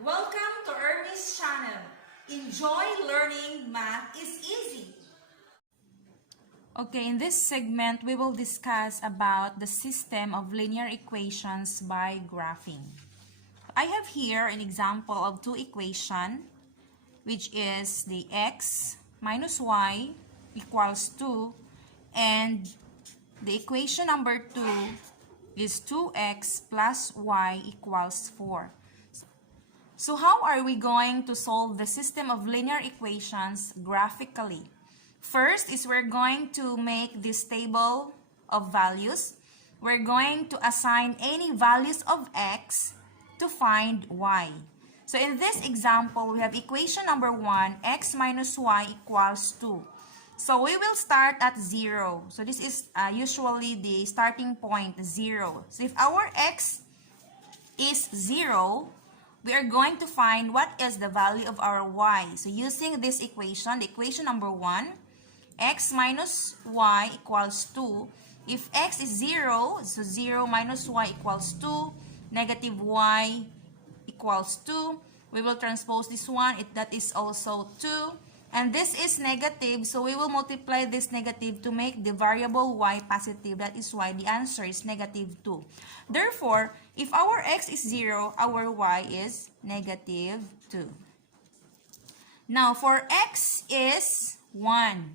Welcome to Ernie's channel. Enjoy learning math is easy. Okay, in this segment, we will discuss about the system of linear equations by graphing. I have here an example of two equations, which is the x minus y equals 2, and the equation number 2 is 2x plus y equals 4. So how are we going to solve the system of linear equations graphically? First is we're going to make this table of values. We're going to assign any values of x to find y. So in this example, we have equation number 1, x minus y equals 2. So we will start at 0. So this is usually the starting point, 0. So if our x is 0, we are going to find what is the value of our y. So using this equation, the equation number 1, x minus y equals 2. If x is 0, so 0 minus y equals 2, negative y equals 2. We will transpose this one, that is also 2. And this is negative, so we will multiply this negative to make the variable y positive. That is why the answer is negative 2. Therefore, if our x is 0, our y is negative 2. Now, for x is 1.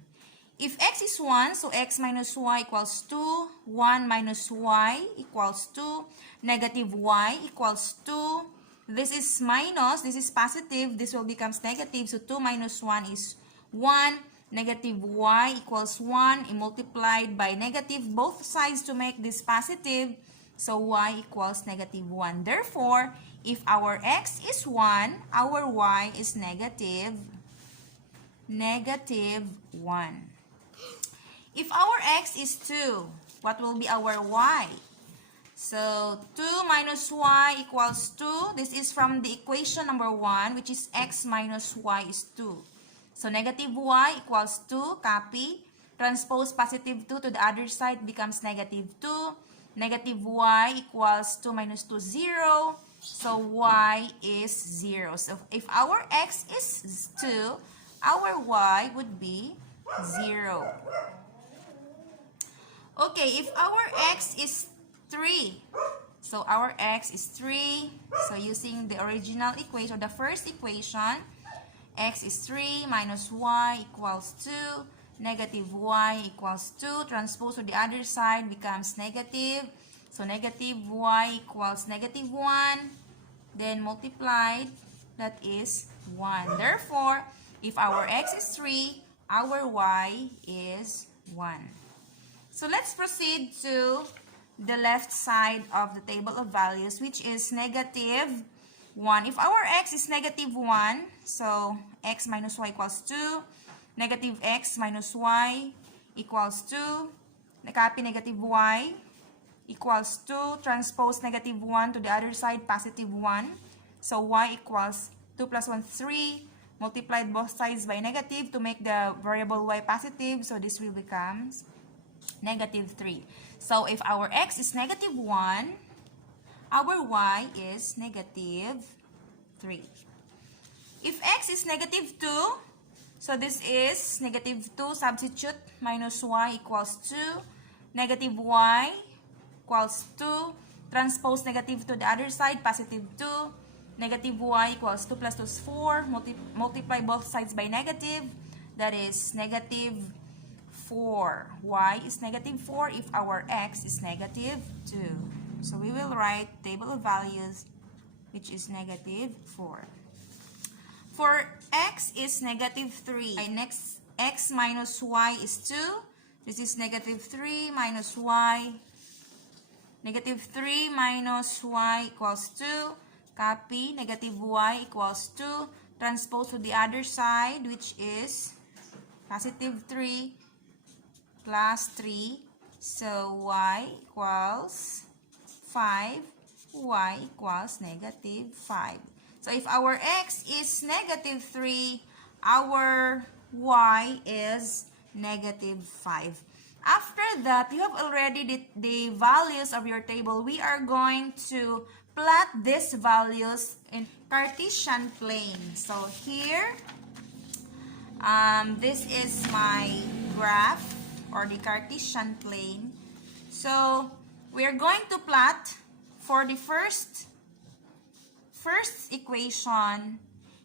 If x is 1, so x minus y equals 2. 1 minus y equals 2. Negative y equals 2. This is minus, this is positive, this will becomes negative. So 2 minus 1 is 1. Negative y equals 1 multiplied by negative both sides to make this positive. So y equals negative 1. Therefore, if our x is 1, our y is negative 1. If our x is 2, what will be our y? So 2 minus y equals 2. This is from the equation number 1, which is x minus y is 2. So negative y equals 2, copy. Transpose positive 2 to the other side becomes negative 2. Negative y equals 2 minus 2, 0. So y is 0. So if our x is 2, our y would be 0. Okay, if our x is 3, so our x is 3. So using the original equation, the first equation, x is 3 minus y equals 2. Negative y equals 2. Transpose to the other side becomes negative. So negative y equals negative 1. Then multiplied, that is 1. Therefore, if our x is 3, our y is 1. So let's proceed to the left side of the table of values, which is negative 1. If our x is negative 1, so x minus y equals 2. Negative x minus y equals 2. Copy negative y equals 2. Transpose negative 1 to the other side, positive 1. So y equals 2 plus 1, 3. Multiplied both sides by negative to make the variable y positive. So this will become negative 3. So if our x is negative 1, our y is negative 3. If x is negative 2, so this is negative 2, substitute, minus y equals 2. Negative y equals 2. Transpose negative to the other side, positive 2. Negative y equals 2 plus 2 is 4. Multiply both sides by negative. That is negative 4. Y is negative 4 if our x is negative 2. So we will write table of values, which is negative 4. For x is negative 3. Next, x minus y is 2. This is negative 3 minus y. Negative 3 minus y equals 2. Copy. Negative y equals 2. Transpose to the other side, which is positive 3 plus 3. So y equals 5. Y equals negative 5. So if our x is negative 3, our y is negative 5. After that, you have already the values of your table. We are going to plot these values in Cartesian plane. So here, this is my graph or the Cartesian plane. So we are going to plot for the first equation.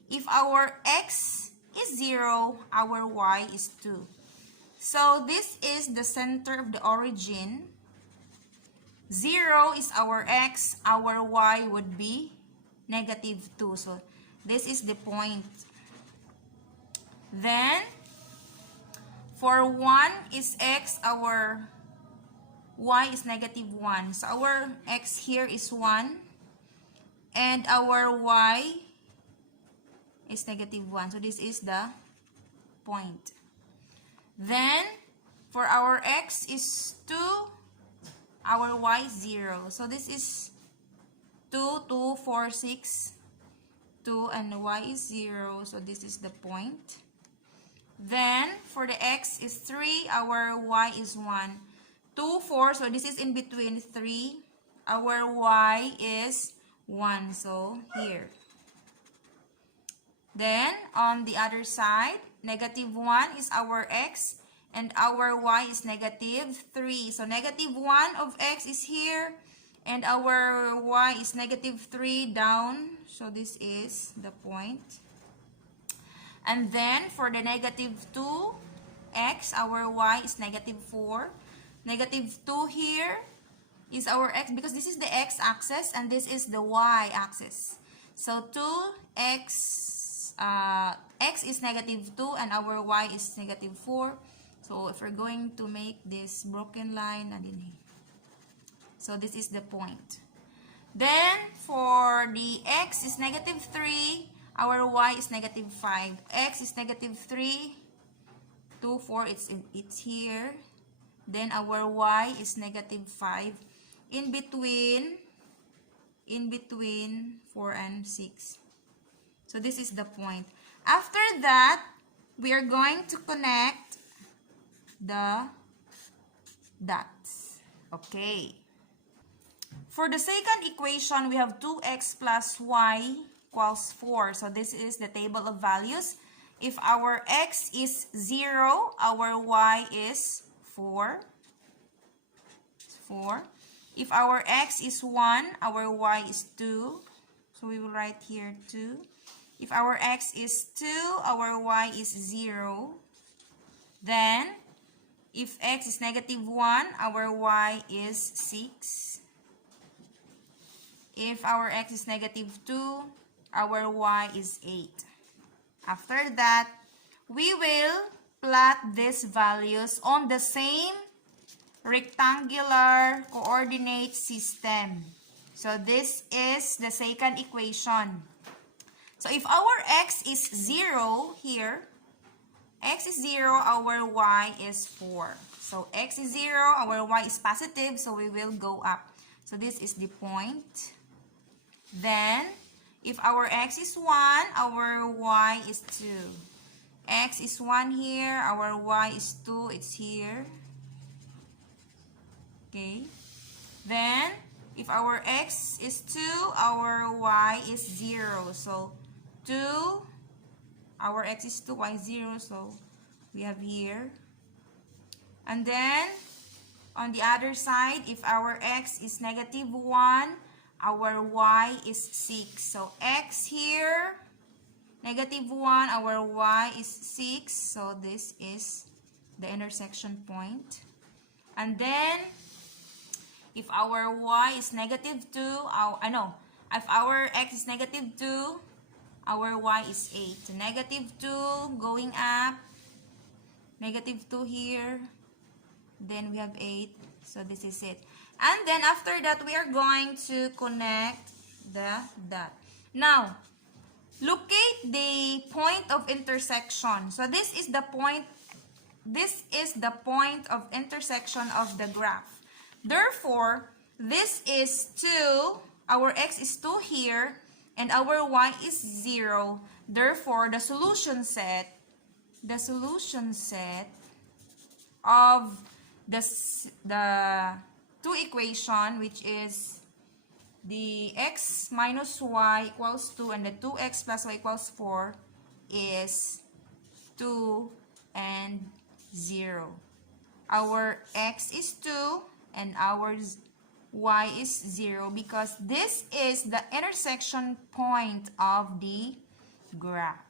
If our x is 0, our y is 2. So this is the center of the origin. 0 is our x, our y would be -2. So this is the point. Then, for 1 is x, our y is -1. So our x here is 1. And our y is -1. So this is the point. Then, for our x is 2, our y is 0. So this is 2, 2, 4, 6, 2, and the y is 0. So this is the point. Then, for the x is 3, our y is 1. 2, 4, so this is in between 3. Our y is 1, so here. Then, on the other side, -1 is our x, and our y is -3. So, -1 of x is here, and our y is -3 down. So, this is the point. And then, for the -2x, our y is -4. -2 here is our x, because this is the x-axis and this is the y-axis. So 2x, x is -2 and our y is -4. So if we're going to make this broken line, so this is the point. Then for the x is -3, our y is -5. X is -3, 2, 4, it's here. Then our y is -5. In between 4 and 6. So this is the point. After that, we are going to connect the dots. Okay. For the second equation, we have 2x plus y equals 4. So this is the table of values. If our x is 0, our y is 4. If our x is 1, our y is 2. So we will write here 2. If our x is 2, our y is 0. Then, if x is -1, our y is 6. If our x is -2, our y is 8. After that, we will plot these values on the same rectangular coordinate system. So this is the second equation. So if our x is 0 here, x is 0, our y is 4. So x is 0, our y is positive, so we will go up. So this is the point. Then, if our x is 1, our y is 2. X is 1 here, our y is 2, it's here. Okay. Then, if our x is 2, our y is 0. So, 2, our x is 2, y is 0. So, we have here. And then, on the other side, if our x is -1, our y is 6. So, x here, -1, our y is 6. So, this is the intersection point. And then, if our y is -2, if our x is -2, our y is 8. So, -2 going up, -2 here, then we have 8. So, this is it. And then, after that, we are going to connect the dot. Now, locate the point of intersection. So, this is the point of intersection of the graph. Therefore, this is 2, our x is 2 here, and our y is 0. Therefore, the solution set of the two equation, which is the x minus y equals 2 and the 2x plus y equals 4 is 2 and 0. Our x is 2 and our y is 0 because this is the intersection point of the graph.